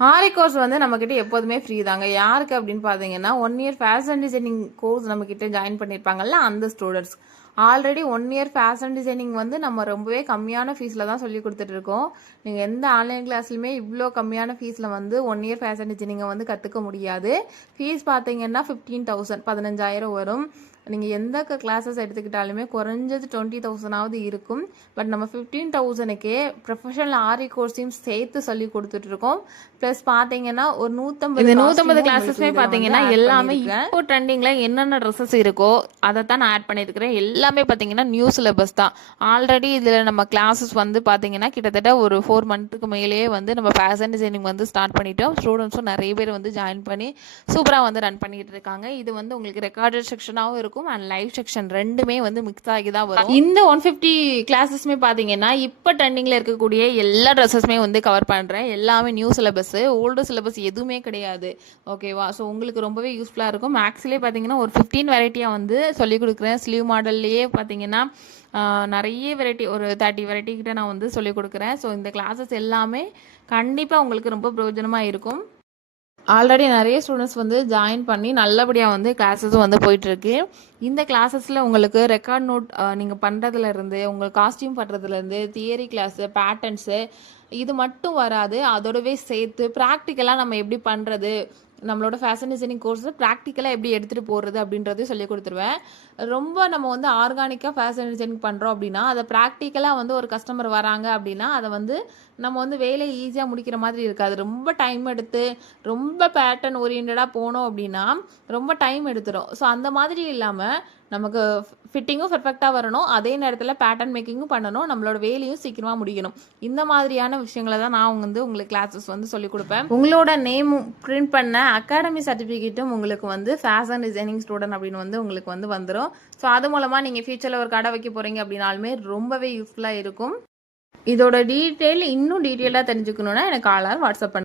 ஆரி course வந்து நம்மக்கிட்ட எப்போதுமே ஃப்ரீ தாங்க. யாருக்கு அப்படின்னு பார்த்தீங்கன்னா 1 இயர் ஃபேஷன் டிசைனிங் கோர்ஸ் நம்மக்கிட்ட ஜாயின் பண்ணியிருப்பாங்கல்ல அந்த students. Already 1 year fashion designing வந்து நம்ம ரொம்பவே கம்மியான ஃபீஸில் தான் சொல்லி கொடுத்துட்டு இருக்கோம். நீங்கள் எந்த ஆன்லைன் கிளாஸ்லையுமே இவ்வளோ கம்மியான ஃபீஸில் வந்து 1 இயர் ஃபேஷன் டிசைனிங்கை வந்து கற்றுக்க முடியாது. ஃபீஸ் பார்த்தீங்கன்னா 15,000 15,000 வரும். நீங்கள் எந்த கிளாஸஸ் எடுத்துக்கிட்டாலுமே குறைஞ்சது 20,000ஆவது இருக்கும். பட் நம்ம 15,000க்கே ப்ரொஃபஷனல் ஆரி கோர்ஸையும் சேர்த்து சொல்லி கொடுத்துட்ருக்கோம். ப்ளஸ் பார்த்தீங்கன்னா ஒரு 150 கிளாஸஸ்மே பார்த்தீங்கன்னா எல்லாமே இப்போ ட்ரெண்டிங்கில் என்னென்ன ட்ரெஸ்ஸஸ் இருக்கோ அதை தான் நான் ஆட் பண்ணியிருக்கிறேன். எல்லாமே பார்த்தீங்கன்னா நியூ சிலபஸ் தான். ஆல்ரெடி இதில் நம்ம கிளாஸஸ் வந்து பார்த்தீங்கன்னா கிட்டத்தட்ட ஒரு 4 மந்த்துக்கு மேலேயே வந்து நம்ம ஃபேஷன் டிசைனிங் வந்து ஸ்டார்ட் பண்ணிட்டோம். ஸ்டூடெண்ட்ஸும் நிறைய பேர் வந்து ஜாயின் பண்ணி சூப்பராக வந்து ரன் பண்ணிட்டு இருக்காங்க. இது வந்து உங்களுக்கு ரெக்கார்டட் செக்ஷனாகவும் இருக்கும் அண்ட் லைவ் செக்ஷன் ரெண்டுமே வந்து மிக்ஸ் ஆகி தான் வரும். இந்த 150 கிளாஸஸ்மே பார்த்தீங்கன்னா இப்போ ட்ரெண்டிங்கில் இருக்கக்கூடிய எல்லா ட்ரெஸ்ஸஸ்மே வந்து கவர் பண்ணுறேன். எல்லாமே நியூ சிலபஸ், ஓல்டு சிலபஸ் எதுவுமே கிடையாது. ஓகேவா? ஸோ உங்களுக்கு ரொம்பவே யூஸ்ஃபுல்லாக இருக்கும். மேக்ஸ்லேயே பார்த்தீங்கன்னா ஒரு 15 வெரைட்டியாக வந்து சொல்லிக் கொடுக்குறேன். ஸ்லீவ் மாடல்லையே பார்த்தீங்கன்னா நிறைய வெரைட்டி, ஒரு 30 வெரைட்டி கிட்ட நான் வந்து சொல்லிக் கொடுக்குறேன். ஸோ இந்த கிளாஸஸ் எல்லாமே கண்டிப்பாக உங்களுக்கு ரொம்ப பிரயோஜனமாக இருக்கும். ஆல்ரெடி நிறைய ஸ்டூடெண்ட்ஸ் வந்து ஜாயின் பண்ணி நல்லபடியாக வந்து கிளாஸஸும் வந்து போயிட்டுருக்கு. இந்த கிளாஸஸில் உங்களுக்கு ரெக்கார்ட் நோட் நீங்கள் பண்ணுறதுலேருந்து, உங்கள் காஸ்டியூம் பண்ணுறதுலேருந்து, தியரி கிளாஸு, பேட்டர்ன்ஸு இது மட்டும் வராது. அதோடவே சேர்த்து ப்ராக்டிக்கலாக நம்ம எப்படி பண்ணுறது, நம்மளோட ஃபேஷன் டிசைனிங் கோர்ஸில் ப்ராக்டிக்கலாக எப்படி எடுத்துகிட்டு போகிறது அப்படின்றதையும் சொல்லி கொடுத்துருவேன். ரொம்ப நம்ம வந்து ஆர்கானிக்காக ஃபேஷன் டிசைனிங் பண்ணுறோம் அப்படின்னா அதை ப்ராக்டிக்கலாக வந்து ஒரு கஸ்டமர் வராங்க அப்படின்னா அதை வந்து நம்ம வந்து வேலையை ஈஸியாக முடிக்கிற மாதிரி இருக்காது. ரொம்ப டைம் எடுத்து ரொம்ப பேட்டர்ன் ஓரியன்டாக போனோம் அப்படின்னா ரொம்ப டைம் எடுத்துடும். ஸோ அந்த மாதிரி இல்லாமல் நமக்கு ஃபிட்டிங்கும் பர்ஃபெக்டாக வரணும், அதே நேரத்தில் பேட்டர்ன் மேக்கிங்கும் பண்ணணும், நம்மளோட வேலையும் சீக்கிரமாக முடிக்கணும். இந்த மாதிரியான விஷயங்களை தான் நான் வந்து உங்களுக்கு கிளாஸஸ் வந்து சொல்லிக் கொடுப்பேன். உங்களோட நேமும் பிரிண்ட் பண்ண அகாடமி சர்டிஃபிகேட்டும் உங்களுக்கு வந்து ஃபேஷன் டிசைனிங் ஸ்டூடெண்ட் அப்படின்னு வந்து உங்களுக்கு வந்து வந்துடும். ஸோ அது மூலமாக நீங்கள் ஃபியூச்சரில் ஒரு கடை வைக்க போகிறீங்க அப்படின்னாலுமே ரொம்பவே யூஸ்ஃபுல்லாக இருக்கும். இதோட டீட்டெயில் இன்னும் டீட்டெயிலாக தெரிஞ்சுக்கணுன்னா எனக்கு வாட்ஸ்அப் பண்ணுங்க.